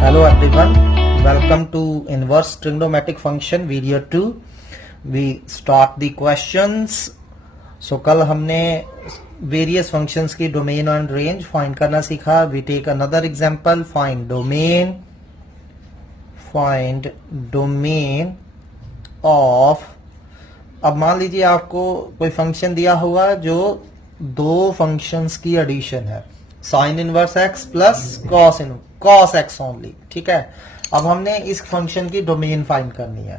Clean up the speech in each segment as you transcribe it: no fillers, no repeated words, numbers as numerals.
Hello everyone, welcome to inverse trigonometric function video 2. We start the questions. So कल हमने various functions की domain and range find करना सीखा. We take another example. Find domain of. अब मान लीजिए आपको कोई फंक्शन दिया हुआ जो दो फंक्शंस की एडिशन है, sign inverse x plus cos x only. ठीक है, अब हमने इस फंक्शन की डोमेन फाइंड करनी है.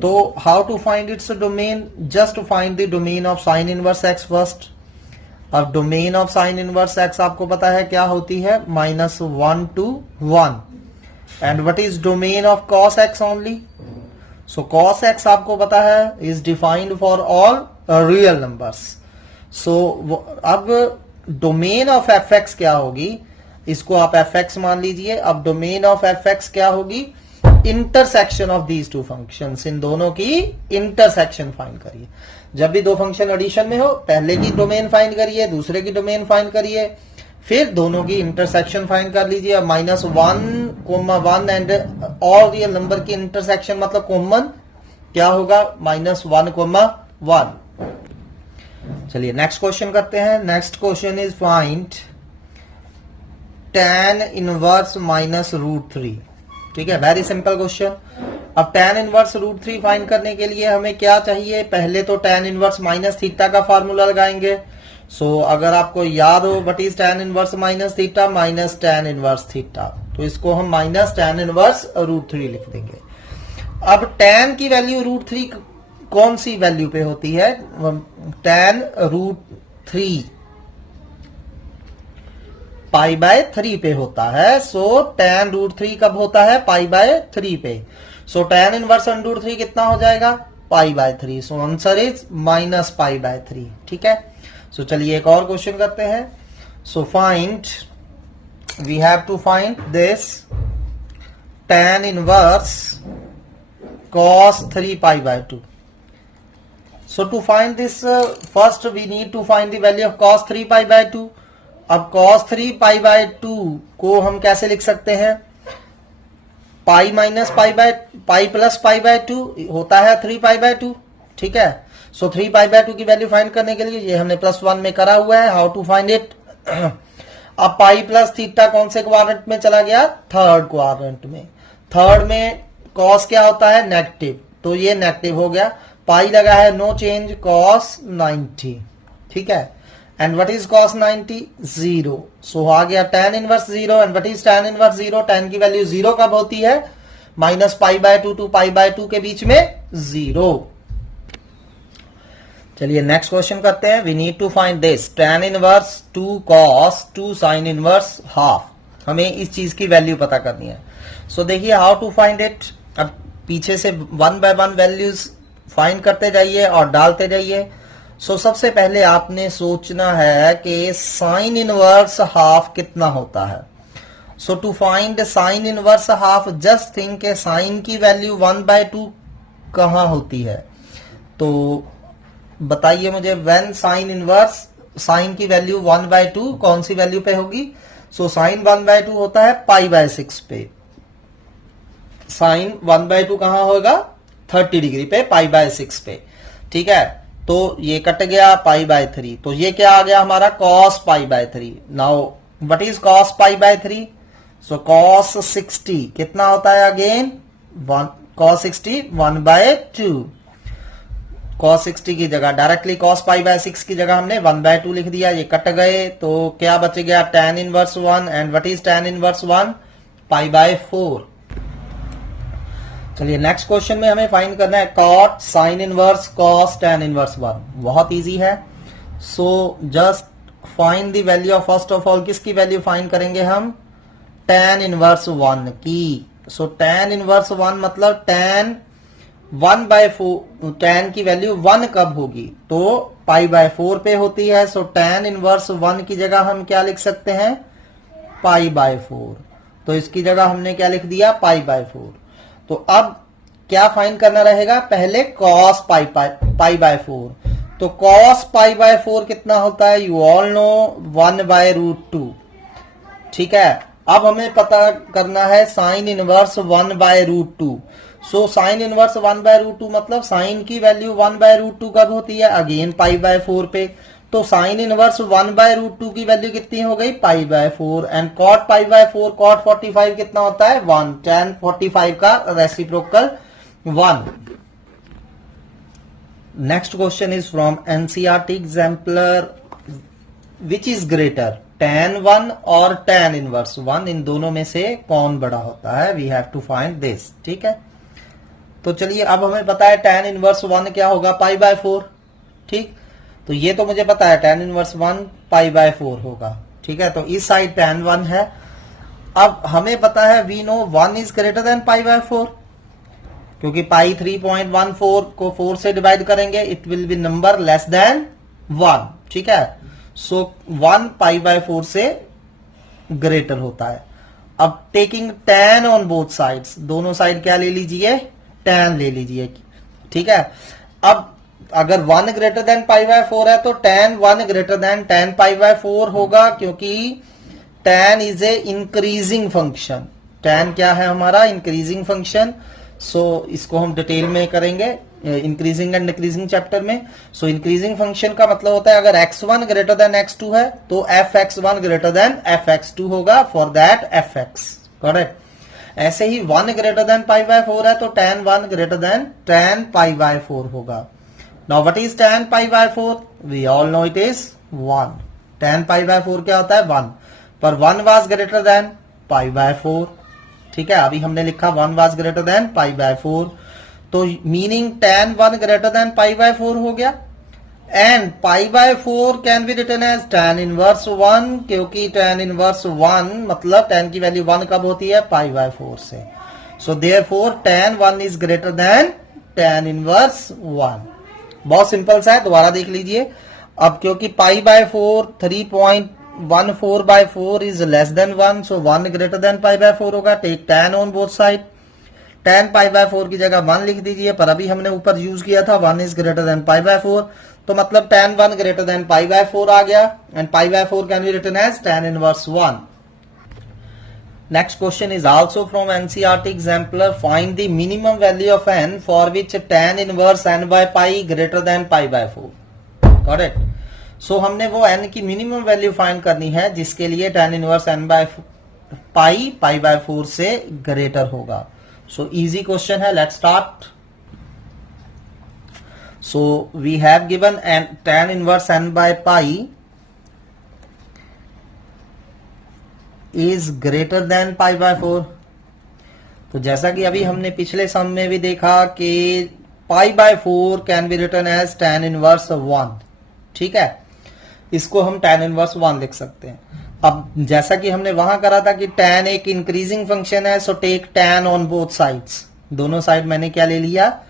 तो how to find its domain? Just find the domain of sine inverse x first. अब domain of sine inverse x आपको पता है क्या होती है, -1 to 1. And what is domain of cos x only? So cos x आपको पता है is defined for all real numbers. So अब डोमेन ऑफ एफ एक्स क्या होगी, इसको आप एफ एक्स मान लीजिए. अब डोमेन ऑफ एफ एक्स क्या होगी? Intersection of these two functions. इन दोनों की इंटरसेक्शन फाइंड करिए. जब भी दो फंक्शन एडिशन में हो, पहले की डोमेन फाइंड करिए, दूसरे की डोमेन फाइंड करिए, फिर दोनों की इंटरसेक्शन फाइंड कर लीजिए. अब -1, एंड और रियल नंबर की इंटरसेक्शन मतलब कॉमन क्या होगा, -1, 1. चलिए नेक्स्ट क्वेश्चन करते हैं. Next question is find tan inverse -√3. ठीक है, वेरी सिंपल क्वेश्चन. अब tan इनवर्स √3 फाइंड करने के लिए हमें क्या चाहिए? पहले तो tan इनवर्स माइनस थीटा का फार्मूला लगाएंगे. सो अगर आपको याद हो what is tan inverse minus theta, minus tan inverse theta, तो इसको हम माइनस tan इनवर्स √3 लिख देंगे. अब tan की वैल्यू √3 कौन सी वैल्यू पे होती है? tan √3 π/3 पे होता है. सो tan √3 कब होता है? π/3 पे. सो tan इनवर्स √3 कितना हो जाएगा? π/3. So answer is -π/3. ठीक है. सो चलिए एक और क्वेश्चन करते हैं. So we have to find this tan inverse cos 3π/2. So to find this, first we need to find the value of cos 3π/2. अब cos 3π/2 को हम कैसे लिख सकते हैं? पाई प्लस π/2 होता है 3π/2. ठीक है. सो 3π/2 की वैल्यू फाइंड करने के लिए ये हमने +1 में करा हुआ है. How to find it? अब पाई प्लस थीटा कौन से क्वाड्रेंट में चला गया? थर्ड क्वाड्रेंट में. थर्ड में cos क्या होता है? नेगेटिव, तो ये नेगेटिव हो गया. पाई लगा है, नो चेंज, cos 90. ठीक है. And what is cos 90? 0. सो आ गया tan inverse 0. And what is tan inverse 0? tan की वैल्यू 0 कब होती है? -π/2 to π/2 के बीच में 0. चलिए नेक्स्ट क्वेश्चन करते हैं. We need to find this tan inverse 2 cos 2 sin इनवर्स हाफ. हमें इस चीज की वैल्यू पता करनी है. सो देखिए हाउ टू फाइंड इट. अब पीछे से 1 by 1 वैल्यूज फाइंड करते जाइए और डालते जाइए. सो सबसे पहले आपने सोचना है कि साइन इनवर्स हाफ कितना होता है. So to find sine inverse half, just think के साइन की वैल्यू 1/2 कहां होती है. तो बताइए मुझे, व्हेन साइन इनवर्स, साइन की वैल्यू 1/2 कौन सी वैल्यू पे होगी? सो साइन 1/2 होता है π/6 पे. साइन 1/2 कहां होगा? 30 डिग्री पे, π/6 पे. ठीक है. तो ये कट गया π/3. तो ये क्या आ गया हमारा? cos π/3. Now what is cos π/3? So cos 60 कितना होता है? Again cos 60 1/2. cos 60 की जगह डायरेक्टली cos π/6 की जगह हमने 1/2 लिख दिया. ये कट गए, तो क्या बच गया? tan inverse 1. And what is tan inverse 1? π/4. चलिए नेक्स्ट क्वेश्चन में हमें फाइंड करना है cot sin inverse cos tan inverse 1. बहुत इजी है. So just find the value of, first of all किसकी वैल्यू फाइंड करेंगे हम? tan इनवर्स 1 की. सो tan इनवर्स 1 मतलब tan 1/4. tan की वैल्यू 1 कब होगी? तो π/4 पे होती है. सो tan इनवर्स 1 की जगह हम क्या लिख सकते हैं? π/4. तो इसकी जगह हमने क्या लिख दिया? π/4. तो अब क्या फाइंड करना रहेगा? पहले cos π/4. तो cos π/4 कितना होता है? You all no 1/√2. ठीक है. अब हमें पता करना है साइन इनवर्स 1/√2। सो साइन इनवर्स 1/√2 मतलब साइन की वैल्यू 1/√2 कब होती है? अगेन π/4 पे। तो साइन इनवर्स 1/√2 की वैल्यू कितनी हो गई? π/4। एंड कॉट π/4, कॉट 45 कितना होता है? 1। tan 45 का reciprocal 1। Next question is from NCERT exemplar, which is greater, tan 1 और tan इनवर्स 1, इन दोनों में से कौन बड़ा होता है? We have to find this. ठीक है, तो चलिए अब हमें पता है tan इनवर्स 1 क्या होगा? π/4। ठीक, तो ये तो मुझे पता है tan इनवर्स 1 π/4 होगा। ठीक है, तो इस साइड tan 1 है। अब हमें पता है we know 1 is greater than π/4, क्योंकि पाई 3.14 को 4 से डिवाइड करेंगे, it will be number less than 1। ठीक है, सो 1 π/4 से ग्रेटर होता है। अब taking tan on both sides, दोनों साइड क्या ले लीजिए? tan ले लीजिए। ठीक है, अब अगर 1 ग्रेटर देन π/4 है तो tan 1 ग्रेटर देन tan π/4 होगा, क्योंकि tan is a increasing function. tan क्या है हमारा? Increasing function. सो इसको हम डिटेल में करेंगे इंक्रीजिंग एंड डिक्रीजिंग चैप्टर में। सो इंक्रीजिंग फंक्शन का मतलब होता है अगर x1 ग्रेटर देन x2 है तो fx1 ग्रेटर देन fx2 होगा, फॉर दैट fx। करेक्ट। ऐसे ही 1 ग्रेटर देन π/4 है तो tan 1 ग्रेटर देन tan π/4 होगा। Now what is tan π/4? We all know it is 1। tan π/4 क्या होता है? 1। पर 1 वाज ग्रेटर देन π/4। ठीक है, अभी हमने लिखा 1 वाज ग्रेटर देन π/4, तो मीनिंग tan 1 ग्रेटर देन π/4 हो गया। And π/4 can be written as tan inverse 1, क्योंकि tan इनवर्स 1 मतलब tan की वैल्यू 1 कब होती है? π/4 से। So therefore tan 1 is greater than tan inverse 1। बहुत सिंपल सा है, दोबारा देख लीजिए। अब क्योंकि π/4 3.14/4 is less than 1, so 1 greater than π/4 होगा। Take tan on both side, tan π/4 की जगह 1 लिख दीजिए, पर अभी हमने ऊपर यूज किया था 1 इज ग्रेटर देन π/4, तो मतलब tan 1 ग्रेटर देन π/4 आ गया। And π/4 can be written as tan inverse 1। Next question is also from NCERT exemplar. Find the minimum value of n for which tan inverse n by pi greater than pi/4. Correct. So हमने वो n की minimum value find करनी है जिसके लिए tan inverse n by pi/4 से greater होगा। So easy question है, let's start. So we have given tan inverse n by pi is greater than π/4। तो जैसा कि अभी हमने पिछले सम में भी देखा कि π/4 can be written as tan inverse 1। ठीक है, इसको हम tan इनवर्स 1 लिख सकते हैं। अब जैसा कि हमने वहां करा था कि tan एक इंक्रीजिंग फंक्शन है, so take tan on both sides, दोनों साइड मैंने क्या ले लिया?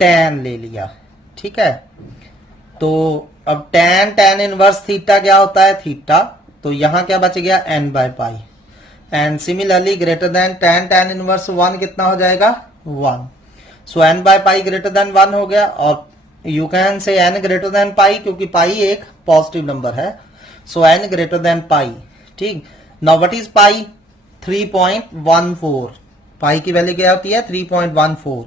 tan ले लिया। ठीक है, तो अब tan इनवर्स थीटा क्या होता है? थीटा। तो यहां क्या बच गया? n by pi. And similarly greater than tan inverse 1 कितना हो जाएगा? 1। So n by pi greater than 1 हो गया, और you can say n greater than pi, क्योंकि पाई एक पॉजिटिव नंबर है। So n greater than pi. ठीक, now what is pi? 3.14। Pi की वैल्यू क्या होती है? 3.14।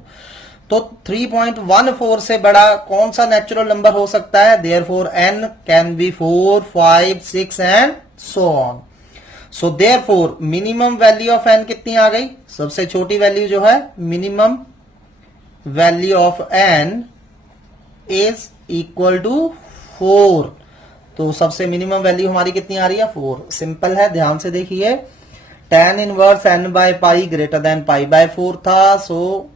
तो 3.14 से बड़ा कौन सा नेचुरल नंबर हो सकता है? Therefore n can be 4, 5, 6 and so on. So therefore minimum value of n कितनी आ गई? सबसे छोटी वैल्यू जो है minimum value of n is equal to 4। तो सबसे मिनिमम वैल्यू हमारी कितनी आ रही है? 4। सिंपल है, ध्यान से देखिए। tan inverse n by pi greater than π/4 था, सो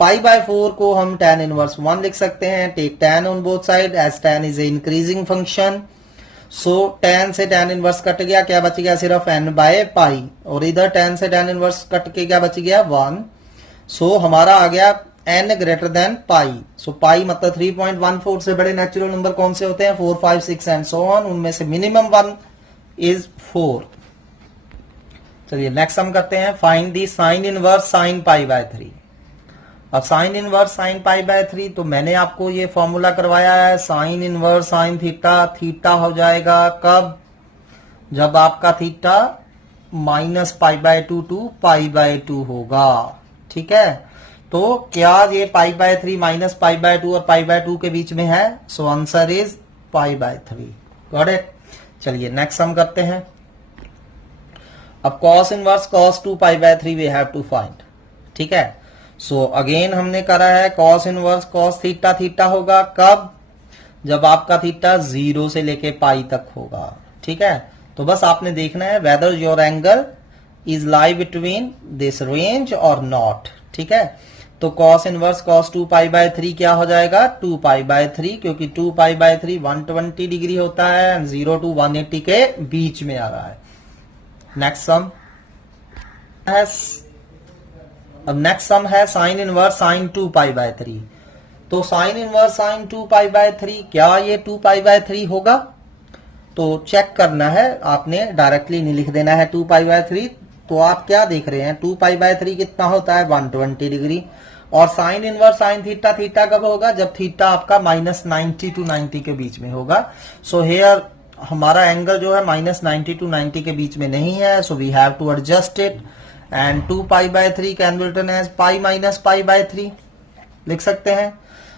π/4 को हम tan इनवर्स 1 लिख सकते हैं। Take tan on both side as tan is a increasing function. So tan से tan इनवर्स कट गया, क्या बच गया? सिर्फ n बाय पाई, और इधर tan से tan इनवर्स कट के क्या बच गया? 1। सो हमारा आ गया n ग्रेटर देन पाई। सो पाई मतलब 3.14 से बड़े नेचुरल नंबर कौन से होते हैं? 4, 5, 6 एंड सो ऑन। उनमें से मिनिमम 1 इज 4। चलिए नेक्स्ट हम करते हैं, find the sine inverse sine π/3। अब साइन इनवर्स साइन π/3, तो मैंने आपको ये फॉर्मूला करवाया है, sign inverse sine theta. Theta हो जाएगा कब? जब आपका थीटा -π/2 टू π/2 होगा। ठीक है, तो क्या ये π/3 -π/2 और π/2 के बीच में है? So answer is π/3। Got it. चलिए नेक्स्ट सम करते हैं। अब cos inverse cos 2 π/3 we have to find. ठीक है, सो अगेन हमने करा है cos inverse cos theta, theta होगा कब? जब आपका थीटा 0 से लेके पाई तक होगा। ठीक है, तो बस आपने देखना है whether your angle is lie between this range और नॉट। ठीक है, तो cos इनवर्स cos 2 π/3 क्या हो जाएगा? 2 π/3, क्योंकि 2 π/3 120 डिग्री होता है एंड 0 to 180 के बीच में आ रहा है। नेक्स्ट सम है, अब नेक्स्ट सम है साइन इनवर्स साइन 2 π/3। तो साइन इनवर्स साइन 2 π/3, क्या ये 2 π/3 होगा? तो चेक करना है, आपने डायरेक्टली नहीं लिख देना है 2 π/3। तो आप क्या देख रहे हैं, 2 π/3 कितना होता है? 120 डिग्री। और sign inverse sine theta, theta कब होगा? जब थीटा आपका -90 to 90 के बीच में होगा। सो हेयर हमारा एंगल जो है -90 to 90 के बीच में नहीं है, so we have to adjust it and 2 π/3 can be written as π - π/3 लिख सकते हैं।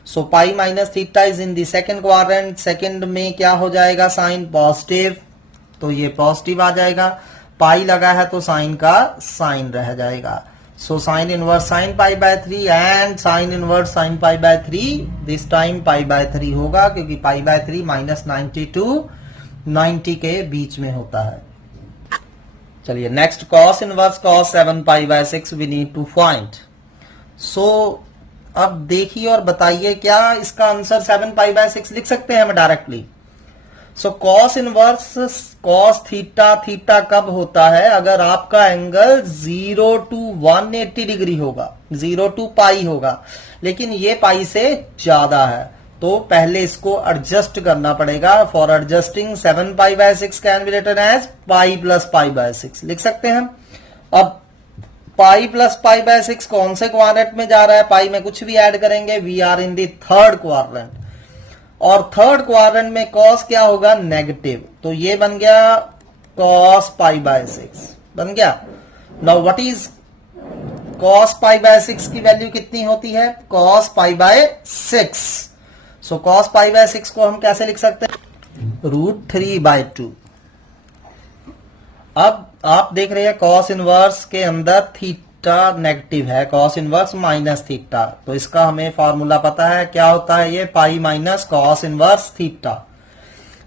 So pi minus theta is in the second quadrant, second में क्या हो जाएगा? साइन पॉजिटिव, तो ये पॉजिटिव आ जाएगा। पाई लगा है तो साइन का साइन रह जाएगा। So sine inverse sine π/3 and sine inverse sine π/3, this time π/3 होगा, क्योंकि π/3 -90 to 90 के बीच में होता है। चलिए next, cos inverse cos 7 π/6 we need to find. So अब देखिए और बताइए, क्या इसका आंसर 7 π/6 लिख सकते हैं हम डायरेक्टली? सो cos inverse cos theta, theta कब होता है? अगर आपका एंगल 0 to 180 डिग्री होगा, 0 to पाई होगा, लेकिन ये पाई से ज्यादा है, तो पहले इसको एडजस्ट करना पड़ेगा। For adjusting 7 π/6 can be written as pi plus π/6 लिख सकते हैं। अब पाई प्लस π/6 कौन से क्वाड्रेंट में जा रहा है? पाई में कुछ भी ऐड करेंगे, we are in the third quadrant, और थर्ड क्वाड्रेंट में cos क्या होगा? नेगेटिव, तो ये बन गया cos π/6 बन गया। नाउ व्हाट इज cos π/6 की वैल्यू कितनी होती है? cos π/6। सो cos π/6 को हम कैसे लिख सकते हैं? √3/2। अब आप देख रहे हैं cos इनवर्स के अंदर थीटा नेगेटिव है, cos इनवर्स माइनस थीटा, तो इसका हमें फॉर्मूला पता है, क्या होता है ये? Pi minus cos inverse theta.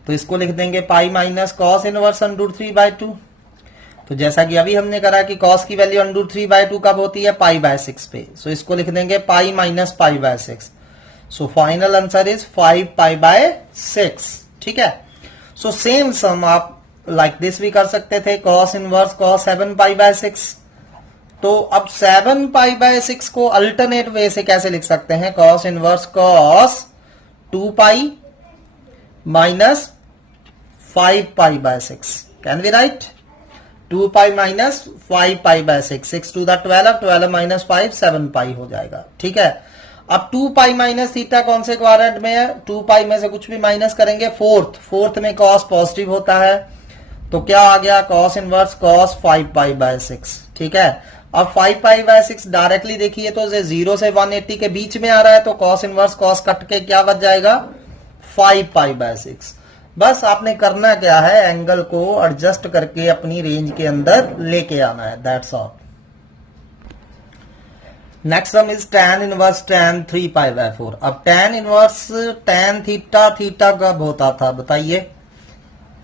तो इसको लिख देंगे पाई माइनस cos इनवर्स √3/2। तो जैसा कि अभी हमने करा कि cos की वैल्यू √3/2 कब होती है? π/6 पे। सो इसको लिख देंगे pi minus π/6। So final answer is 5 π/6। ठीक है, सो सेम सम आप लाइक दिस भी कर सकते थे, cos इनवर्स cos 7 π/6। तो अब 7 π/6 को अल्टरनेट वे से कैसे लिख सकते हैं? cos inverse cos 2 pi minus 5 π/6 can be right? 2 pi minus 5 π/6, 6 to the 12, 12 minus 5 7 पाई हो जाएगा। ठीक है, अब 2 पाई माइनस थीटा कौन से क्वाड्रेंट में है? 2 पाई में से कुछ भी माइनस करेंगे, फोर्थ में cos पॉजिटिव होता है, तो क्या आ गया? cos inverse cos 5 π/6। ठीक है, अब 5 π/6 डायरेक्टली देखिए तो 0 से 180 के बीच में आ रहा है, तो cos इनवर्स cos कट के क्या बच जाएगा? 5 π/6। बस आपने करना क्या है, एंगल को एडजस्ट करके अपनी रेंज के अंदर लेके आना है, that's all. Next sum is tan inverse tan 3 π/4। अब tan inverse tan theta, theta कब होता था बताइए?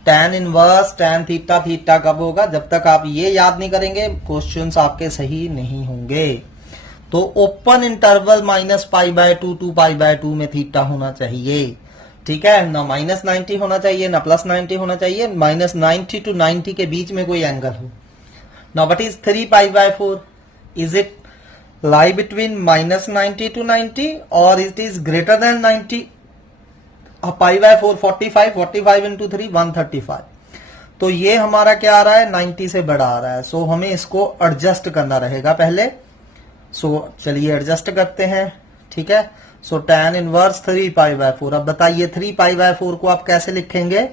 tan inverse tan theta, theta कब होगा? जब तक आप ये याद नहीं करेंगे क्वेश्चंस आपके सही नहीं होंगे। तो ओपन इंटरवल -π/2 to π/2 में थीटा होना चाहिए। ठीक है, ना -90 होना चाहिए ना +90 होना चाहिए, -90 to 90 के बीच में कोई एंगल हो। Now what is 3 π/4? Is it lie between -90 to 90 or it is greater than 90? π/4 45, 45 into 3 135, तो ये हमारा क्या आ रहा है? 90 से बड़ा आ रहा है। सो हमें इसको एडजस्ट करना रहेगा पहले। सो चलिए एडजस्ट करते हैं। ठीक है, सो tan इनवर्स 3 π/4। अब बताइए 3 π/4 को आप कैसे लिखेंगे?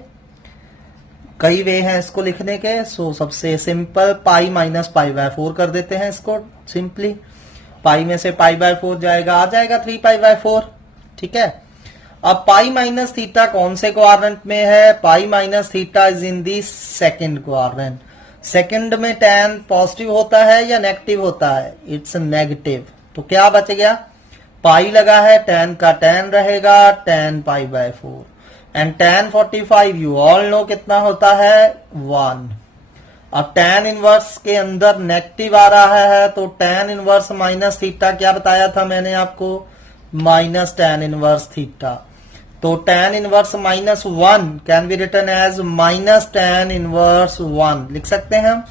कई वे हैं इसको लिखने के। सो सबसे simple pi minus pi by 4 कर देते हैं इसको सिंपली। पाई में से पाई बाय 4 जाएगा, आ जाएगा 3 पाई बाय 4। ठीक है, अब पाई माइनस थीटा कौन से क्वाड्रेंट में है? पाई minus theta is in the second quadrant. Second में tan पॉजिटिव होता है या नेगेटिव होता है? It's negative. तो क्या बच गया? पाई लगा है, tan का tan रहेगा, tan pi by 4 and tan 45 you all no कितना होता है? 1। अब tan इनवर्स के अंदर नेगेटिव आ रहा है तो tan इनवर्स माइनस थीटा क्या बताया था मैंने आपको? Minus tan inverse theta. तो tan inverse minus 1 can be written as minus tan inverse 1 लिख सकते हैं हम।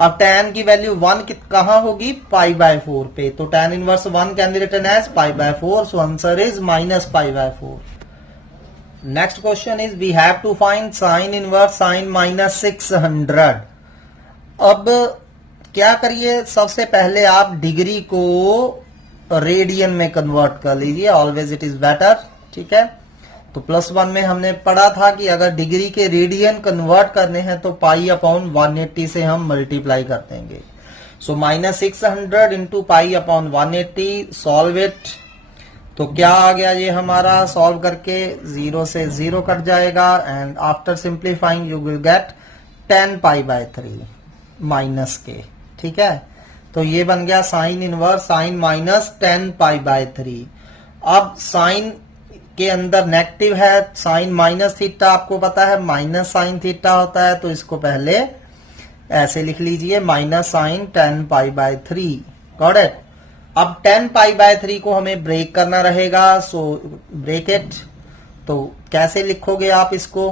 अब tan की वैल्यू 1 कहां होगी? पाई बाय 4 पे। तो tan inverse 1 can be written as pi by 4। So answer is minus pi by 4। Next question is we have to find sine inverse sine minus 600। अब क्या करिए, सबसे पहले आप डिग्री को रेडियन में कन्वर्ट कर लीजिए, ऑलवेज इट इज बेटर। ठीक है, तो +1 में हमने पढ़ा था कि अगर डिग्री के रेडियन कन्वर्ट करने हैं तो पाई अपॉन 180 से हम मल्टीप्लाई कर देंगे। So minus 600 into pi upon 180, solve it. तो क्या आ गया ये हमारा? सॉल्व करके 0 से 0 कट जाएगा and after simplifying you will get 10 pi by 3 minus के। ठीक है, तो ये बन गया sign inverse sine minus 10 pi by 3। अब साइन के अंदर नेगेटिव है, साइन माइनस थीटा आपको पता है माइनस साइन थीटा होता है, तो इसको पहले ऐसे लिख लीजिए minus sine 10 pi by 3। Got it. अब 10 पाई बाय 3 को हमें ब्रेक करना रहेगा, सो ब्रेक इट। तो कैसे लिखोगे आप इसको?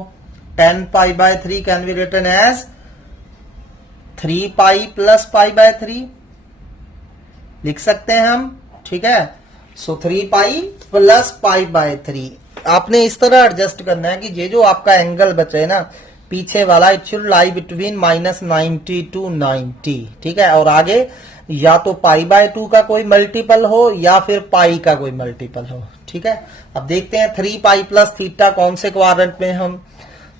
10 pi by 3 can be written as 3 pi plus pi by 3 लिख सकते हैं हम। ठीक है, सो 3 पाई प्लस पाई बाय 3 आपने इस तरह एडजस्ट करना है कि ये जो आपका एंगल बचे ना पीछे वाला, it should lie between minus 90 to 90। ठीक है, और आगे या तो पाई बाय 2 का कोई मल्टीपल हो या फिर पाई का कोई मल्टीपल हो। ठीक है, अब देखते हैं 3 पाई प्लस थीटा कौन से क्वाड्रेंट में हम।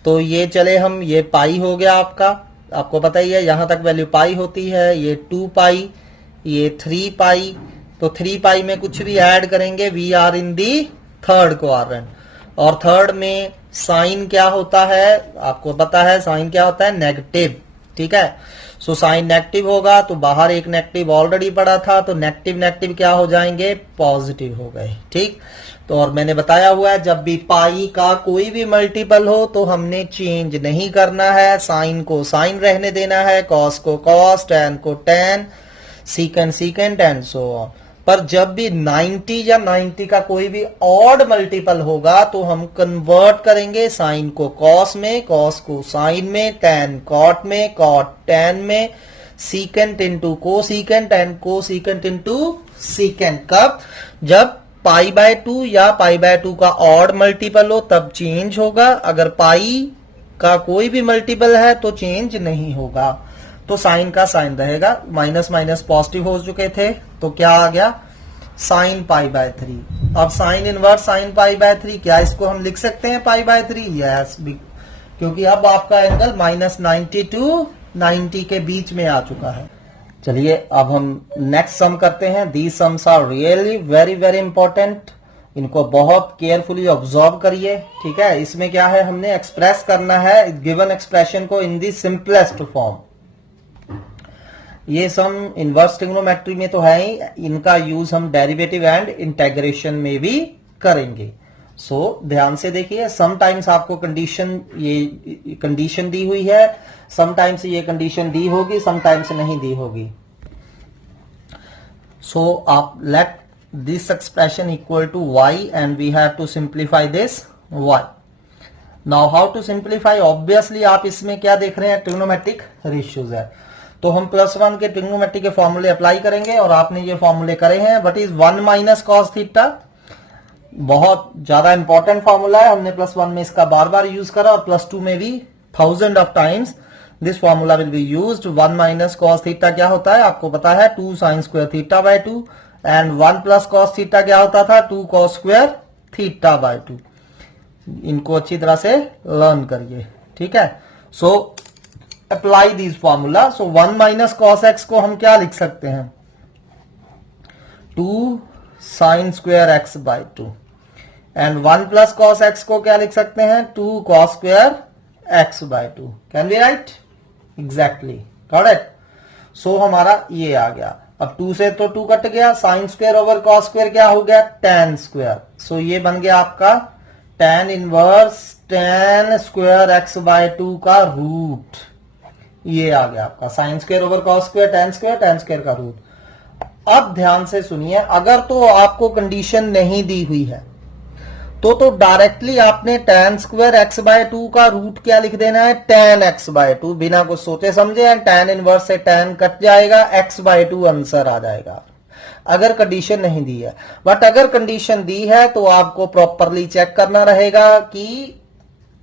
तो ये चले हम, ये पाई हो गया आपका, आपको पता ही है यहां तक वैल्यू पाई होती है। ये 2 पाई, ये 3 पाई। तो 3 पाई में कुछ भी ऐड करेंगे, we are in the third quadrant. और थर्ड में साइन क्या होता है आपको पता है? साइन क्या होता है? नेगेटिव। ठीक है, सो साइन नेगेटिव होगा तो बाहर एक नेगेटिव ऑलरेडी पड़ा था, तो नेगेटिव नेगेटिव क्या हो जाएंगे? पॉजिटिव हो गए। ठीक, तो और मैंने बताया हुआ है जब भी पाई का कोई भी मल्टीपल हो तो हमने चेंज नहीं करना है, साइन को साइन रहने देना है, कॉस को कॉस, टैन को टैन, सीकेंड सीकेंड एंड सो ऑन। पर जब भी 90 या 90 का कोई भी ऑड मल्टीपल होगा तो हम कन्वर्ट करेंगे साइन को कॉस में, कॉस को साइन में, टैन कॉट में, कॉट टैन में, सीकेंट इंटू को सीकेंट एंड को सीकेंट इंटू सीकेंट। कब? जब पाई बाय 2 या पाई बाय 2 का ऑड मल्टीपल हो तब चेंज होगा, अगर पाई का कोई भी मल्टीपल है तो चेंज नहीं होगा। तो साइन का साइन रहेगा, माइनस माइनस पॉजिटिव हो चुके थे तो क्या आ गया? Sine pi by 3। अब sign inverse sine pi by 3, क्या इसको हम लिख सकते हैं पाई बाय 3? यस, क्योंकि अब आपका एंगल माइनस 90 टू 90 के बीच में आ चुका है। चलिए अब हम नेक्स्ट सम करते हैं। These sums are really very very important, इनको बहुत केयरफुली ऑब्जर्व करिए। ठीक है, इसमें क्या है, हमने एक्सप्रेस करना है गिवन एक्सप्रेशन को इन दी सिंपलेस्ट फॉर्म। ये सम इनवर्स ट्रिग्नोमेट्री में तो है ही, इनका यूज हम डेरिवेटिव एंड इंटेग्रेशन में भी करेंगे। सो ध्यान से देखिए, समटाइम्स आपको कंडीशन, ये कंडीशन दी हुई है, समटाइम्स ये कंडीशन दी होगी, समटाइम्स नहीं दी होगी। सो आप let this expression equal to y and we have to simplify this y। Now how to simplify? Obviously आप इसमें क्या देख रहे हैं? ट्रिग्नोमेट्रिक रेशियोज है, तो हम +1 के ट्रिग्नोमेट्री के फॉर्मूले अप्लाई करेंगे और आपने ये फॉर्मूले करे हैं। What is 1 minus cos theta? बहुत ज्यादा इंपॉर्टेंट फॉर्मूला है, हमने +1 में इसका बार बार यूज करा और +2 में भी 1000 of times this formula will be used. 1 minus cos theta क्या होता है आपको पता है? 2 sine square theta by 2 and 1 plus cos theta क्या होता था? 2 कॉस स्क्वायर थीटा बाय 2। इनको अच्छी तरह से लर्न करिए। ठीक है, so apply this formula. So 1 minus cos x को हम क्या लिख सकते हैं, 2 sine square x by 2. And 1 plus cos x को क्या लिख सकते हैं, 2 cos square x by 2. Can be right? Exactly correct. So हमारा ये आ गया. अब 2 से तो 2 कट गया, sign square over cos square क्या हो गया, tan स्क्वायर. सो ये बन गया आपका tan inverse tan square x by 2 का रूट. ये आ गया आपका sine square over cos square tan square का रूट. अब ध्यान से सुनिए, अगर तो आपको कंडीशन नहीं दी हुई है तो डायरेक्टली आपने tan स्क्वायर एक्स बाय 2 का रूट क्या लिख देना है, tan एक्स बाय 2, बिना कुछ सोचे समझे. एंड tan इनवर्स से tan कट जाएगा, x बाय 2 आंसर आ जाएगा, अगर कंडीशन नहीं दी है. बट अगर कंडीशन दी है तो आपको प्रॉपरली चेक करना रहेगा कि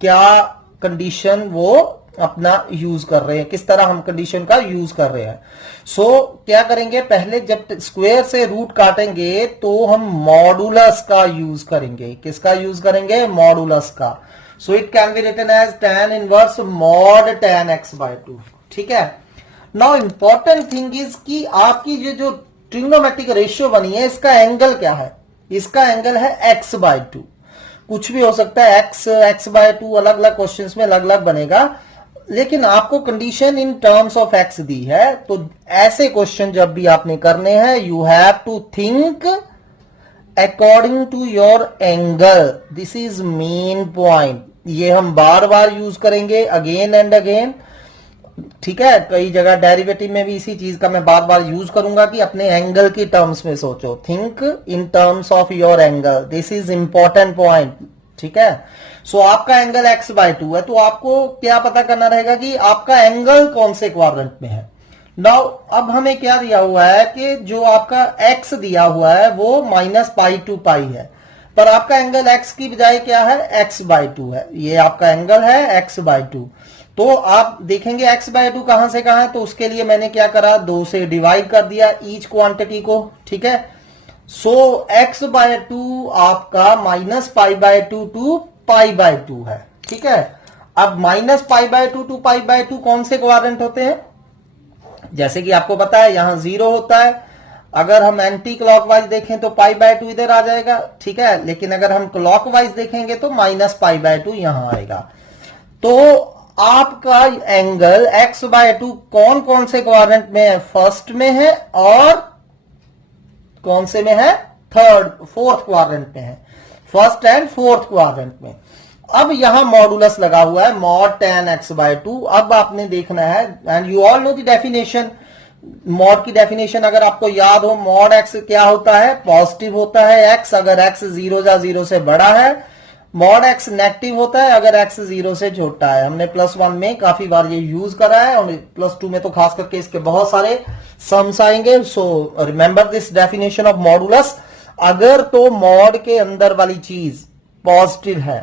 क्या कंडीशन वो अपना यूज कर रहे हैं, किस तरह हम कंडीशन का यूज कर रहे हैं. सो क्या करेंगे, पहले जब स्क्वायर से रूट काटेंगे तो हम मॉडुलस का यूज करेंगे. किसका यूज करेंगे, मॉडुलस का. So it can be written as tan inverse mod tan x by 2. ठीक है. नाउ इंपॉर्टेंट थिंग इज कि आपकी जो ट्रिग्नोमेट्रिक रेशियो बनी है, इसका एंगल क्या है, इसका एंगल है x बाय 2. कुछ भी हो सकता है, x बाय 2 अलग अलग क्वेश्चंस में अलग अलग बनेगा, लेकिन आपको condition in terms of x दी है. तो ऐसे क्वेश्चन जब भी आपने करने हैं, you have to think according to your angle. This is main point. ये हम बार बार यूज करेंगे, अगेन एंड अगेन. ठीक है, कई जगह डेरिवेटिव में भी इसी चीज का मैं बार बार यूज करूंगा कि अपने एंगल की टर्म्स में सोचो. Think in terms of your angle. This is important point. ठीक है. सो आपका एंगल x बाय 2 है, तो आपको क्या पता करना रहेगा कि आपका एंगल कौन से क्वाड्रेंट में है. नाउ अब हमें क्या दिया हुआ है कि जो आपका x दिया हुआ है वो -पाई टू पाई है, पर आपका एंगल x की बजाय क्या है, x बाय 2 है. ये आपका एंगल है x बाय 2. तो आप देखेंगे x बाय 2 कहां से कहां है, तो उसके लिए मैंने क्या करा, 2 से डिवाइड कर दिया ईच क्वांटिटी को. ठीक है. सो x बाय 2 आपका -pi by 2 to pi by 2 है. ठीक है. अब -pi by 2 to pi by 2 कौन से क्वाड्रेंट होते हैं, जैसे कि आपको पता है यहां 0 होता है. अगर हम एंटी क्लॉकवाइज देखें तो पाई बाय 2 इधर आ जाएगा. ठीक है. लेकिन अगर हम क्लॉकवाइज देखेंगे तो -पाई बाय 2 यहां आएगा. तो आपका एंगल x बाय 2 कौन कौन से क्वाड्रेंट में है, फर्स्ट में है और कौन से में है, फोर्थ क्वाड्रेंट में है. फर्स्ट एंड फोर्थ क्वाड्रेंट में. अब यहां मॉडुलस लगा हुआ है, मॉड tan x बाय 2. अब आपने देखना है, and you all know the definition. Mod की डेफिनेशन अगर आपको याद हो, मॉड x क्या होता है, पॉजिटिव होता है x अगर x 0 या 0 से बड़ा है. मॉड x नेगेटिव होता है अगर x 0 से छोटा है. हमने +1 में काफी बार ये यूज करा है और +2 में तो खास करके इसके बहुत सारे सम्स आएंगे. So remember this definition of modulus. अगर तो मॉड के अंदर वाली चीज पॉजिटिव है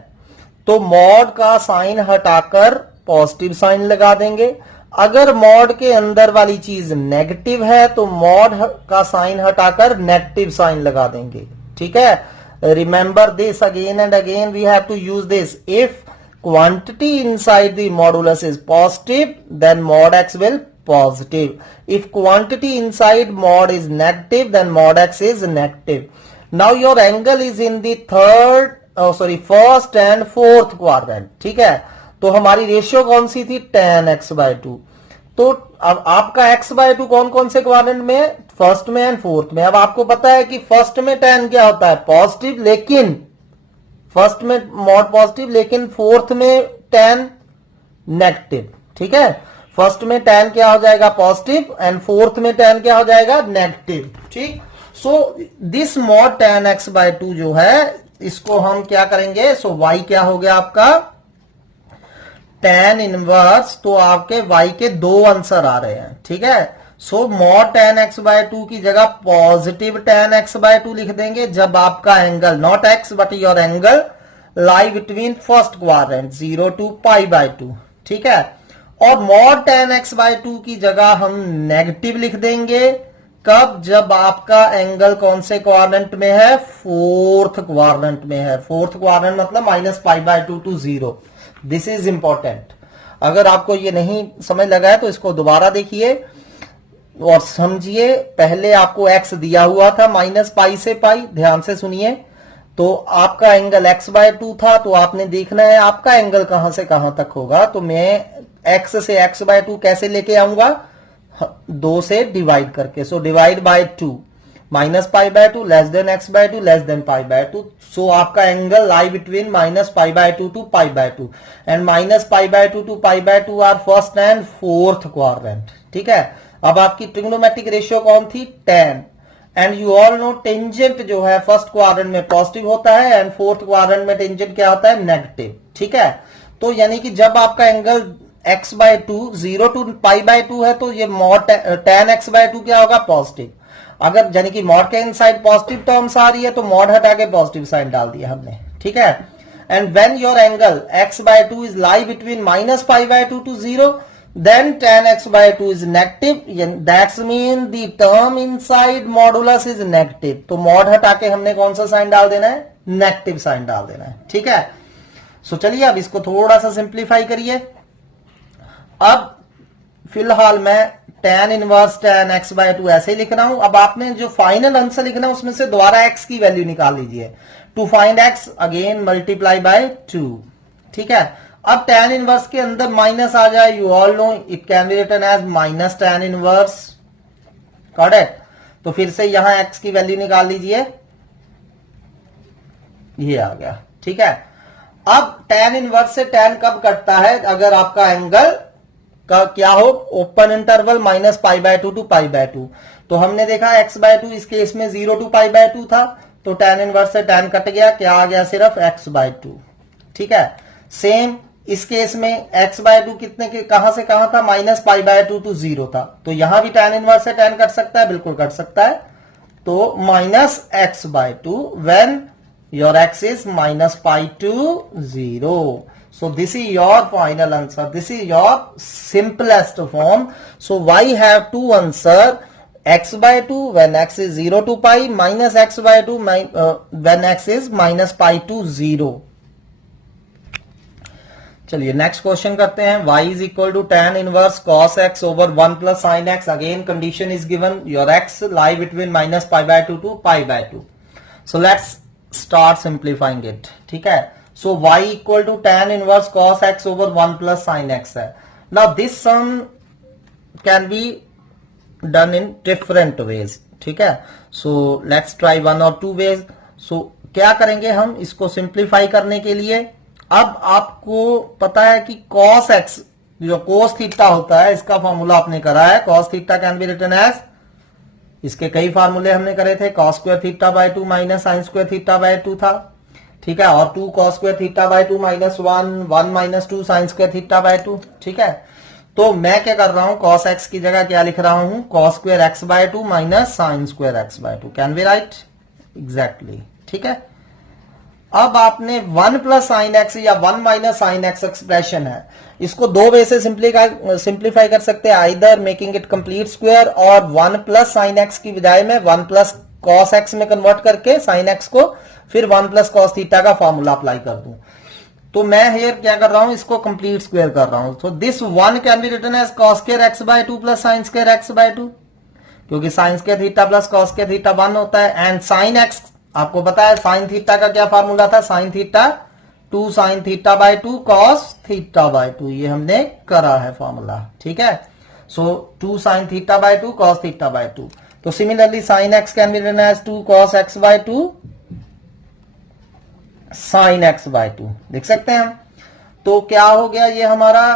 तो मॉड का साइन हटाकर पॉजिटिव साइन लगा देंगे. अगर मॉड के अंदर वाली चीज नेगेटिव है तो मॉड का साइन हटाकर नेगेटिव साइन लगा देंगे. ठीक है. Remember this again and again, we have to use this. If quantity inside the modulus is positive then mod x will positive. If quantity inside mod is negative, then mod x is negative. Now your angle is in the first and fourth quadrant. ठीक है. तो हमारी ratio कौन सी थी, tan x bye 2. तो अब आपका x bye 2 कौन कौन से क्वाड्रेंट में है, फर्स्ट में एंड फोर्थ में. अब आपको पता है कि फर्स्ट में tan क्या होता है, पॉजिटिव, लेकिन फर्स्ट में मॉड पॉजिटिव, लेकिन फोर्थ में tan नेगेटिव. ठीक है. फर्स्ट में tan क्या हो जाएगा, पॉजिटिव, एंड फोर्थ में tan क्या हो जाएगा, नेगेटिव. ठीक. So this mod tan x bye 2 जो है, इसको हम क्या करेंगे, सो y क्या हो गया आपका, tan इनवर्स. तो आपके y के 2 आंसर आ रहे हैं. ठीक है. सो मॉड tan x बाय 2 की जगह पॉजिटिव tan x बाय 2 लिख देंगे जब आपका angle, not x but your angle, lie between first quadrant 0 to pi by 2. ठीक है. और मॉड tan x बाय 2 की जगह हम नेगेटिव लिख देंगे कब, जब आपका एंगल कौन से क्वाड्रेंट में है, फोर्थ क्वाड्रेंट में है. फोर्थ क्वाड्रेंट मतलब -pi by 2 to 0. This is important. अगर आपको ये नहीं समझ लगा है तो इसको दोबारा देखिए और समझिए। पहले आपको x दिया हुआ था माइनस पाई से पाई, ध्यान से सुनिए। तो आपका एंगल x/2 था, तो आपने देखना है आपका एंगल कहां से कहां तक होगा। तो मैं x से x/2 कैसे लेके आऊंगा, 2 से डिवाइड करके। सो डिवाइड बाय 2, माइनस पाई/2 less than x/2 less than पाई/2। सो आपका एंगल लाई बिटवीन माइनस पाई/2 टू पाई/2 एंड माइनस पाई/2 टू पाई/2 are first and fourth quadrant. ठीक है, अब आपकी ट्रिग्नोमेट्रिक रेशियो कौन थी, tan। And you all know tangent जो है फर्स्ट क्वाड्रेंट में पॉजिटिव होता है एंड फोर्थ क्वाड्रेंट में टेंजेंट क्या होता है, नेगेटिव। ठीक है, तो यानी कि जब आपका एंगल x/2 0 टू पाई/2 है तो ये मॉड tan x/2 क्या होगा, पॉजिटिव। अगर यानी कि मॉड के इनसाइड पॉजिटिव टर्म्स आ रही है तो मॉड हटा के पॉजिटिव साइन डाल दिया हमने। ठीक है, and when your angle x/2 is lie between minus पाई/2 to 0, then tan x/2 is negative, that's mean the term inside modulus is negative। तो मॉड हटा के हमने कौन सा साइन डाल देना है, नेगेटिव साइन डाल देना है। ठीक है, सो चलिए अब इसको थोड़ा सा सिंप्लीफाई करिए। अब फिलहाल मैं tan इनवर्स tan x/2 ऐसे ही लिख रहा हूं। अब आपने जो फाइनल आंसर लिखना है उसमें से दोबारा x की वैल्यू निकाल लीजिए। To find x again multiply by 2। ठीक है, अब tan इनवर्स के अंदर माइनस आ जाए, you all know it can be written as minus tan inverse, correct. तो फिर से यहां x की वैल्यू निकाल लीजिए, ये आ गया। ठीक है, अब tan इनवर्स से tan कब कटता है, अगर आपका एंगल का क्या हो, ओपन इंटरवल माइनस पाई/2 टू पाई/2। तो हमने देखा x/2 इस केस में 0 टू पाई/2 था, तो tan इनवर्स से tan कट गया, क्या आ गया, सिर्फ x/2। ठीक है, सेम इस केस में x/2 कितने के कहां से कहां था, माइनस पाई/2 टू 0 था, तो यहां भी tan इनवर्स से tan कट सकता है, बिल्कुल कट सकता है। तो minus x/2 when your x is minus pi to 0। So this is your final answer. This is your simplest form. So y have to answer x/2 when x is 0 to pi minus x/2 when x is minus pi to 0. चलिए next question करते हैं। y is equal to tan inverse cos x over 1 plus sin x. Again condition is given, your x lie between minus pi/2 to pi/2. So let's start simplifying it. ठीक है, so y equal to tan inverse cos x over 1 plus sin x है। Now this sum can be done in different ways। ठीक है, so let's try one or two ways। so क्या करेंगे हम इसको simplify करने के लिए, अब आपको पता है कि cos x जो cos थीटा होता है इसका फॉर्मूला आपने करा है, cos theta can be written as, इसके कई फार्मूले हमने करे थे, cos square theta by 2 minus sine square theta by 2 था। ठीक है, और 2 cos square theta by 2 minus 1 minus 2 sine square theta by 2। ठीक है, तो मैं क्या कर रहा हूं, cos x की जगह क्या लिख रहा हूं, cos square x bye 2 minus sine square x bye 2। Can be right, exactly. ठीक है, अब आपने 1 प्लस साइन एक्स या 1 माइनस साइन एक्स एक्सप्रेशन है, इसको दो वे से सिंप्लीफाई कर सकते हैं, either making it complete square और 1 प्लस साइन एक्स की बजाय में 1 प्लस कॉस एक्स में कन्वर्ट करके साइन एक्स को फिर 1 प्लस कॉस थीटा का फॉर्मूला अप्लाई कर दूं। तो मैं हियर क्या कर रहा हूं, इसको कंप्लीट स्क्वायर कर रहा हूं। तो this 1 can be written as cos square x by 2 plus sine square x by 2, क्योंकि sine square theta plus cos square theta 1 होता है। एंड साइन एक्स आपको पता है साइन थीटा का क्या फार्मूला था, sine theta 2 sine theta by 2 cos theta by 2, ये हमने करा है फॉर्मूला। ठीक है, so 2 sine theta by 2 cos theta by 2। तो similarly sine x can be written as 2 cos x by 2 sine x by 2, देख सकते हैं हम। तो क्या हो गया, ये हमारा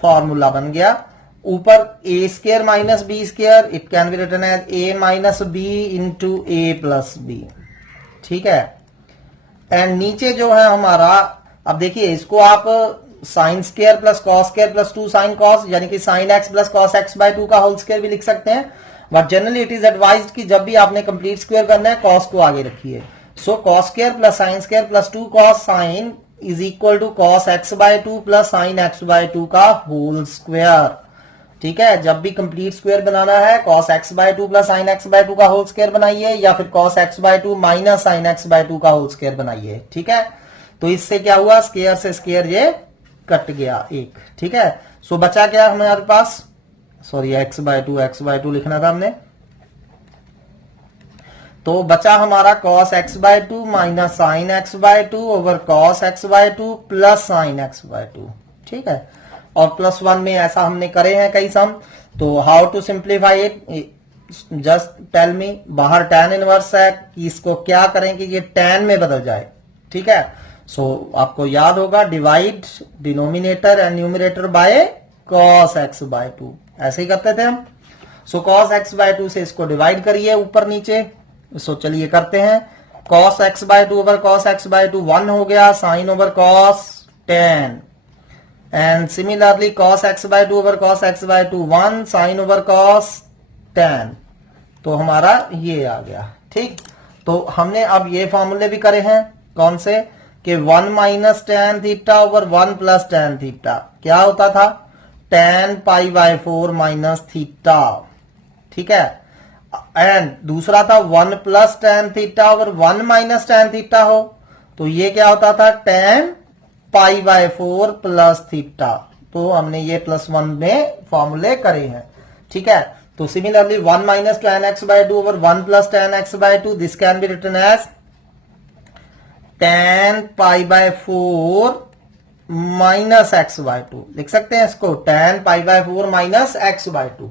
फॉर्मूला बन गया। ऊपर a square minus b square, it can be written as a minus b into a plus b. ठीक है, एंड नीचे जो है हमारा, अब देखिए इसको आप sine square plus cos square plus 2 sine cos, यानी कि sine x plus cos x by 2 का होल स्क्वायर भी लिख सकते हैं। But generally it is advised कि जब भी आपने कंप्लीट स्क्वायर करना है कॉस को आगे रखिए। So cos square plus sine square plus 2 cos sine is equal to cos x by 2 plus sine x by 2 का होल स्क्वायर। ठीक है, जब भी कंप्लीट स्क्वायर बनाना है cos x by 2 plus sine x by 2 का होल स्क्वायर बनाइए, या फिर cos x by 2 minus sine x by 2 का होल स्क्वायर बनाइए। ठीक है, तो इससे क्या हुआ, स्क्वायर से स्क्वायर ये कट गया एक, ठीक है। सो बचा क्या हमारे पास, सॉरी x/2 लिखना था हमने, तो बचा हमारा cos x/2 minus sin x/2 over cos x/2 plus sin x/2, ठीक है। और +1 में ऐसा हमने करे हैं कई सम, तो how to simplify it, just tell me. बाहर tan इनवर्स है, कि इसको क्या करें कि ये tan में बदल जाए, ठीक है। सो आपको याद होगा, divide denominator and numerator bye cos x/2, ऐसे ही करते थे हम। सो cos x/2 से इसको डिवाइड करिए ऊपर नीचे, सो चलिए करते हैं। cos x/2 over cos x/2 1 हो गया, sin over cos 10, and similarly cos x/2 over cos x/2 1, sin over cos 10, तो हमारा ये आ गया, ठीक। तो हमने अब ये फॉर्मूले भी करे हैं, कौन से, कि 1 minus tan theta over 1 plus tan theta क्या होता था, tan π/4 माइनस थीटा, ठीक है। एंड दूसरा था 1 plus tan theta over 1 minus tan theta हो, तो ये क्या होता था, tan π/4 प्लस थीटा। तो हमने ये +1 में फॉर्मूले करे हैं, ठीक है। तो similarly 1 minus tan x/2 over 1 plus tan x/2, this can be written as tan π/4 minus x/2, लिख सकते हैं इसको, tan π/4 माइनस x/2।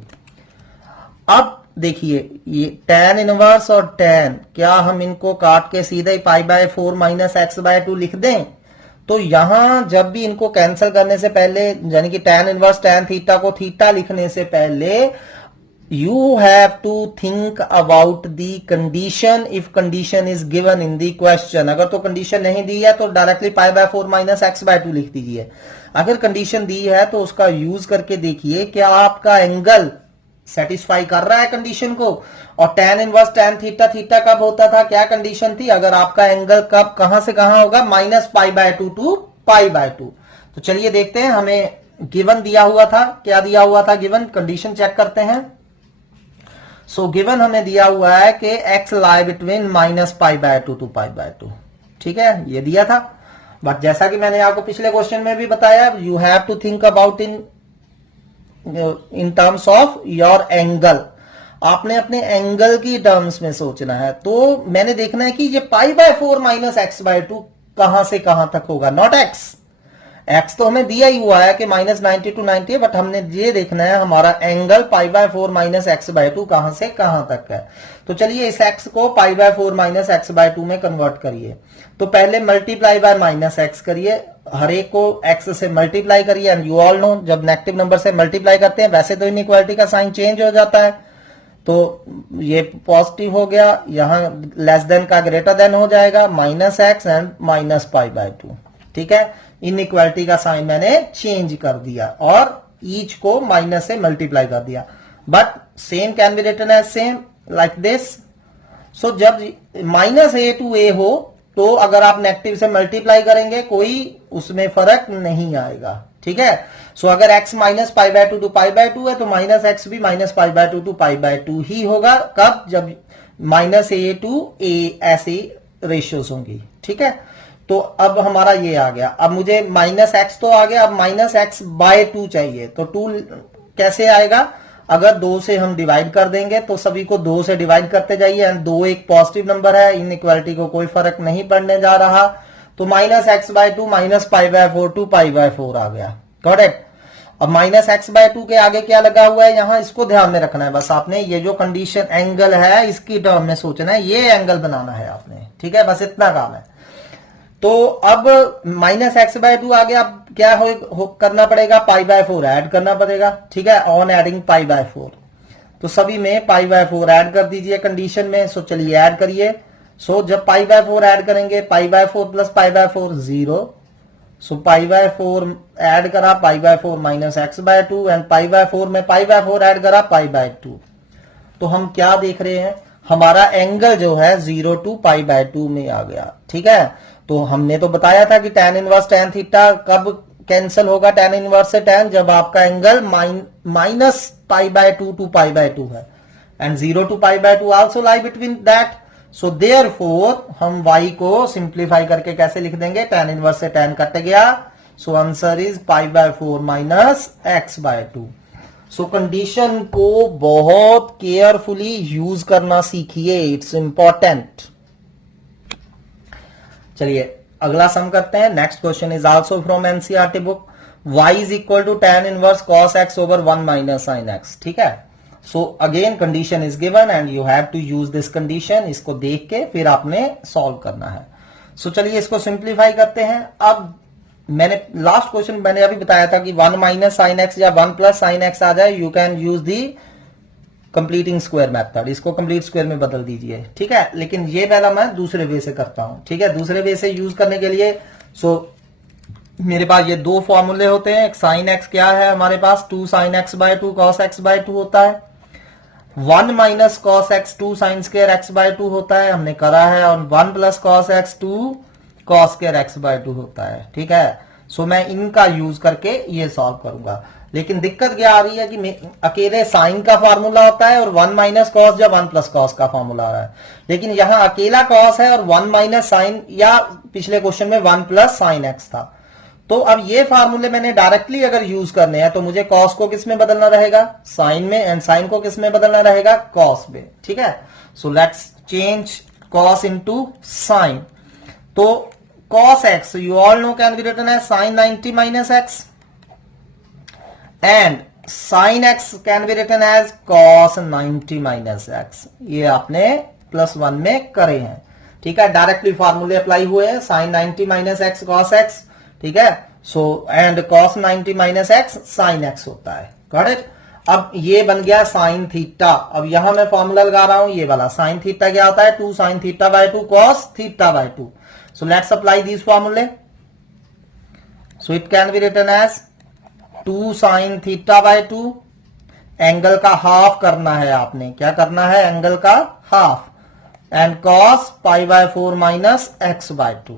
अब देखिए ये tan इनवर्स और tan, क्या हम इनको काट के सीधे ही π/4 माइनस x/2 लिख दें, तो यहां जब भी इनको कैंसिल करने से पहले, यानी कि tan इनवर्स tan थीटा को थीटा लिखने से पहले, you have to think about the condition if condition is given in the question। अगर तो कंडीशन नहीं दी है तो डायरेक्टली π/4 माइनस x/2 लिख दीजिए। अगर कंडीशन दी है तो उसका यूज करके देखिए क्या आपका एंगल सेटिस्फाई कर रहा है कंडीशन को। और tan inverse tan theta, theta कब होता था, क्या कंडीशन थी, अगर आपका एंगल कब कहां से कहां होगा, -π/2 टू π/2। तो चलिए देखते हैं, हमें गिवन दिया हुआ था, क्या दिया हुआ था गिवन, कंडीशन चेक करते हैं। सो गिवन हमें दिया हुआ है कि x लाई बिटवीन -π/2 टू π/2, ठीक है, ये दिया था। बट जैसा कि मैंने आपको पिछले क्वेश्चन में भी बताया, you have to think about in terms of your angle, आपने अपने एंगल की टर्म्स में सोचना है। तो मैंने देखना है कि ये π/4 माइनस x/2 कहां से कहां तक होगा, नॉट x तो हमें दिया ही हुआ है कि -90 टू 90 है, बट हमने ये देखना है हमारा एंगल π/4 माइनस x/2 कहां से कहां तक है। तो चलिए इस x को π/4 माइनस x/2 में कन्वर्ट करिए। तो पहले मल्टीप्लाई बाय -x करिए, हर एक को x से मल्टीप्लाई करिए, एंड यू ऑल नो जब नेगेटिव नंबर से मल्टीप्लाई करते हैं वैसे तो इनइक्वालिटी का साइन चेंज हो जाता है। तो ये पॉजिटिव हो गया, यहां लेस देन का ग्रेटर देन हो जाएगा, -x एंड -π/2, ठीक है। इनइक्वालिटी का साइन मैंने चेंज कर दिया और ईच को माइनस से मल्टीप्लाई कर दिया, but same can be written as same like this. So जब -a टू a हो तो अगर आप नेगेटिव से मल्टीप्लाई करेंगे कोई उसमें फर्क नहीं आएगा, ठीक है। सो अगर x -π/2 टू π/2 है तो -x भी -π/2 टू π/2 ही होगा, कब, जब -a टू a ऐसी रेशियोज होंगी, ठीक है। तो अब हमारा ये आ गया, अब मुझे -x तो आ गया, अब -x/2 चाहिए। तो 2 कैसे आएगा, अगर 2 से हम डिवाइड कर देंगे तो सभी को 2 से डिवाइड करते जाइए, एंड 2 एक पॉजिटिव नंबर है, इनइक्वालिटी को कोई फर्क नहीं पड़ने जा रहा। तो -x/2 -π/4 टू π/4 आ गया, करेक्ट। अब -x/2 के आगे क्या लगा हुआ है यहाँ, इसको ध्यान में रखना है बस आपने, ये जो कंडीशन एंगल है इसकी टर्म में सोचना है, ये एंगल बनाना है आपने, ठीक है, बस इतना काम है। तो अब -x/2 आ गया, अब क्या करना पड़ेगा, π/4 ऐड करना पड़ेगा, ठीक है, ऑन एडिंग π/4। तो सभी में π/4 ऐड कर दीजिए कंडीशन में। सो चलिए ऐड करिए। सो जब π/4 ऐड करेंगे, π/4 प्लस π/4 0, सो π/4 ऐड करा, π/4 माइनस x/2, एंड π/4 में π/4 ऐड करा, π/2। तो हम क्या देख रहे हैं, हमारा एंगल जो है 0 टू π/2 में आ गया, ठीक है। तो हमने तो बताया था कि tan इनवर्स tan थीटा कब कैंसिल होगा tan इनवर्स से tan, जब आपका एंगल -π/2 टू π/2 है, and 0 to π/2 also lie between that. So therefore हम y को सिंप्लीफाई करके कैसे लिख देंगे, tan इनवर्स से tan कट गया, so answer is pi by 4 minus x by 2। So condition को बहुत केयरफुली यूज करना सीखिए, इट्स इंपॉर्टेंट। चलिए अगला सम करते हैं। Next question is also from NCERT book. y is equal to tan inverse cos x over 1 minus sin x। ठीक है, so again condition is given and you have to use this condition. इसको देख के फिर आपने solve करना है। सो चलिए इसको सिंप्लीफाई करते हैं। अब मैंने लास्ट क्वेश्चन मैंने अभी बताया था कि 1 माइनस साइन एक्स या 1 प्लस साइन एक्स आ जाए, you can use the completing square method. इसको कंप्लीट स्क्वायर में बदल दीजिए। ठीक है, लेकिन ये पहला मैं दूसरे वे से करता हूं। ठीक है, दूसरे वे से यूज करने के लिए मेरे पास ये दो फॉर्मूले होते हैं। एक साइन एक्स क्या है हमारे पास, 2 sine x by 2 cos x by 2 होता है। 1 minus cos x 2 sine square x by 2 होता है, हमने करा है। और 1 plus cos x 2 cos square x by 2 होता है। ठीक है, सो मैं इनका यूज करके ये सॉल्व करूंगा। लेकिन दिक्कत क्या आ रही है कि अकेले साइन का फार्मूला होता है और 1 माइनस कॉस या 1 प्लस कॉस का फार्मूला आ रहा है। लेकिन यहां अकेला कॉस है और 1 माइनस साइन, या पिछले क्वेश्चन में 1 प्लस साइन एक्स था। तो अब ये फार्मूले मैंने डायरेक्टली अगर यूज करने हैं तो मुझे कॉस को किस में बदलना रहेगा, साइन में, एंड साइन को किस में बदलना रहेगा, कॉस में। ठीक है, so let's change cos into sine. तो cos x you all know can be written as sin 90 minus x and sin x can be written as cos 90 minus x। ये आपने +1 में करे हैं। ठीक है, डायरेक्टली फार्मूले अप्लाई हुए हैं, sin 90 minus x cos x। ठीक है, so and cos 90 minus x sin x होता है। Got it. अब ये बन गया साइन थीटा। अब यहां मैं फॉर्मूला लगा रहा हूं ये वाला, साइन थीटा क्या होता है, 2 sin theta by 2 cos theta by 2। So let's apply these formulae. So it can be written as 2 sin theta by 2। Angle का हाफ करना है आपने, क्या करना है, एंगल का half, and cos pi by 4 minus x by 2।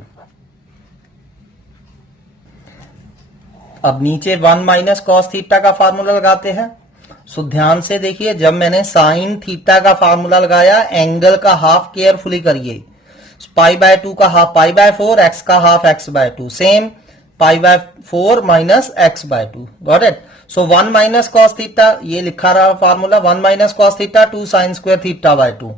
अब नीचे 1 माइनस कॉस थीटा का फार्मूला लगाते हैं। सो ध्यान से देखिए, जब मैंने साइन थीटा का फार्मूला लगाया, एंगल का हाफ केयरफुली करिए। पाई बाय 2 का हाफ पाई बाय 4, एक्स का half x by 2, same pi by 4 minus x by 2। Got it. So 1 minus cos theta, ये लिखा रहा formula, 1 minus cos theta 2 sine square theta by 2,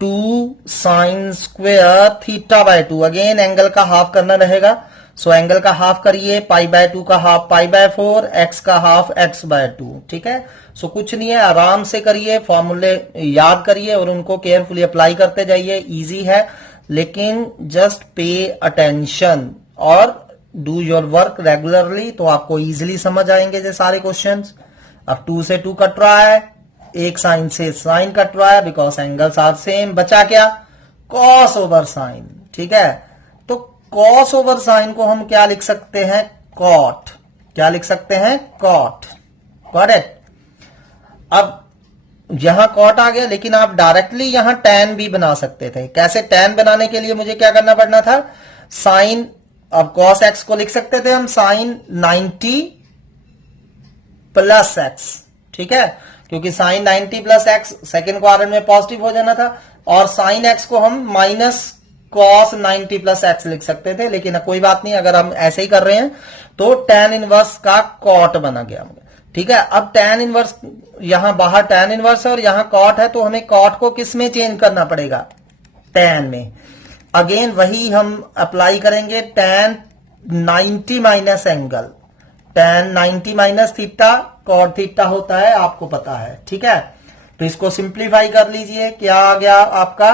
2 sine square theta by 2। Again angle का half करना रहेगा। So angle का half करिए, pi by 2 का half pi by 4, x का हाफ एक्स बाय 2। ठीक है, सो कुछ नहीं है, आराम से करिए, फॉर्मूले याद करिए और उनको केयरफुली अप्लाई करते जाइए। इजी है, लेकिन जस्ट पे अटेंशन और डू योर वर्क रेगुलरली, तो आपको इजीली समझ आएंगे ये सारे क्वेश्चंस। अब 2 से 2 कट रहा है, एक साइन से साइन कट रहा है, बिकॉज एंगल्स आर सेम। बचा क्या, कॉस ओवर साइन। ठीक है, तो कॉस ओवर साइन को हम क्या लिख सकते हैं, कॉट। क्या लिख सकते हैं, कॉट। करेक्ट। अब यहां कॉट आ गया, लेकिन आप डायरेक्टली यहां टैन भी बना सकते थे। कैसे, टैन बनाने के लिए मुझे क्या करना पड़ना था, साइन, अब कॉस एक्स को लिख सकते थे हम साइन 90 प्लस एक्स। ठीक है, क्योंकि sine 90 plus x second quadrant में पॉजिटिव हो जाना था, और साइन एक्स को हम माइनस कॉस 90 प्लस एक्स लिख सकते थे। लेकिन कोई बात नहीं, अगर हम ऐसे ही कर रहे हैं तो टैन इनवर्स का कॉट बना गया। ठीक है, अब टैन इनवर्स, यहां बाहर टैन इनवर्स है और यहां कॉट है, तो हमें कॉट को किस में चेंज करना पड़ेगा, टैन में। अगेन वही हम अप्लाई करेंगे, tan 90 minus angle, tan 90 minus theta cot theta होता है, आपको पता है। ठीक है, तो इसको सिंप्लीफाई कर लीजिए। क्या आ गया आपका,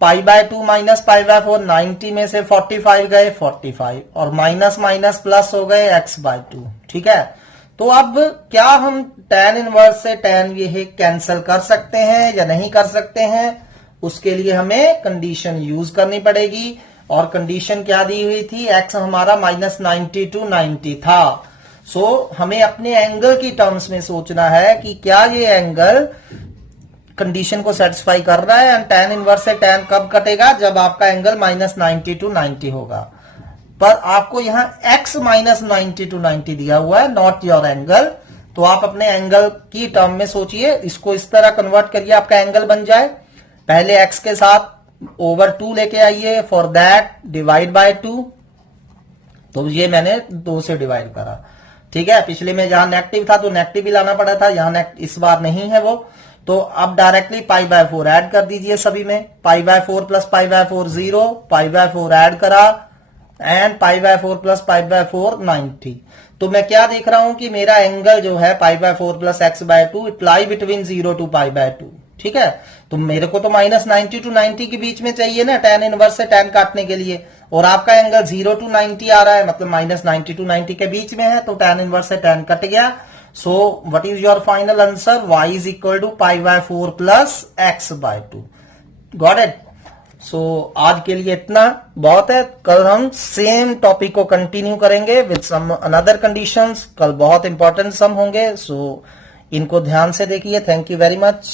pi by 2 minus pi by 4, 90 में से 45 गए 45, और माइनस माइनस प्लस हो गए एक्स बाय 2। ठीक है, तो अब क्या हम tan इनवर्स से tan ये कैंसिल कर सकते हैं या नहीं कर सकते हैं, उसके लिए हमें कंडीशन यूज करनी पड़ेगी। और कंडीशन क्या दी हुई थी, x हमारा -90 to 90 था। सो हमें अपने एंगल की टर्म्स में सोचना है कि क्या ये एंगल कंडीशन को सेटिस्फाई कर रहा है। एंड tan इनवर्स से tan कब कटेगा, जब आपका एंगल -90 to 90 होगा। पर आपको यहां x -90 to 90 दिया हुआ है, नॉट योर एंगल। तो आप अपने एंगल की टर्म में सोचिए, इसको इस तरह कन्वर्ट करिए, आपका एंगल बन जाए। पहले x के साथ ओवर 2 लेके आइए, फॉर दैट डिवाइड बाय 2, तो ये मैंने 2 से डिवाइड करा, ठीक है। पिछले में जहां नेगेटिव था तो नेगेटिव भी लाना पड़ा था, यहां इस बार नहीं है वो, तो अब डायरेक्टली पाई बाय 4 ऐड कर दीजिए सभी में। Pi by 4 plus pi by 4 0, pi by 4 add करा and pi by 4 plus pi by 4 90। तो मैं क्या देख रहा हूं कि मेरा एंगल जो है pi by 4 plus x by 2 it lie between 0 to pi by 2, ठीक है। तो मेरे को तो माइनस 90 टू 90 के बीच में चाहिए ना, tan इनवर्स से tan काटने के लिए, और आपका एंगल 0 टू 90 आ रहा है, मतलब माइनस 90 टू 90 के बीच में है, तो tan इनवर्स से tan कट गया। So what is your final answer? y is equal to pi by 4 plus x by 2। Got it? So आज के लिए इतना बहुत है। कल हम सेम टॉपिक को कंटिन्यू करेंगे विद सम अनदर कंडीशंस। कल बहुत इंपॉर्टेंट सम होंगे, सो इनको ध्यान से देखिए। Thank you very much.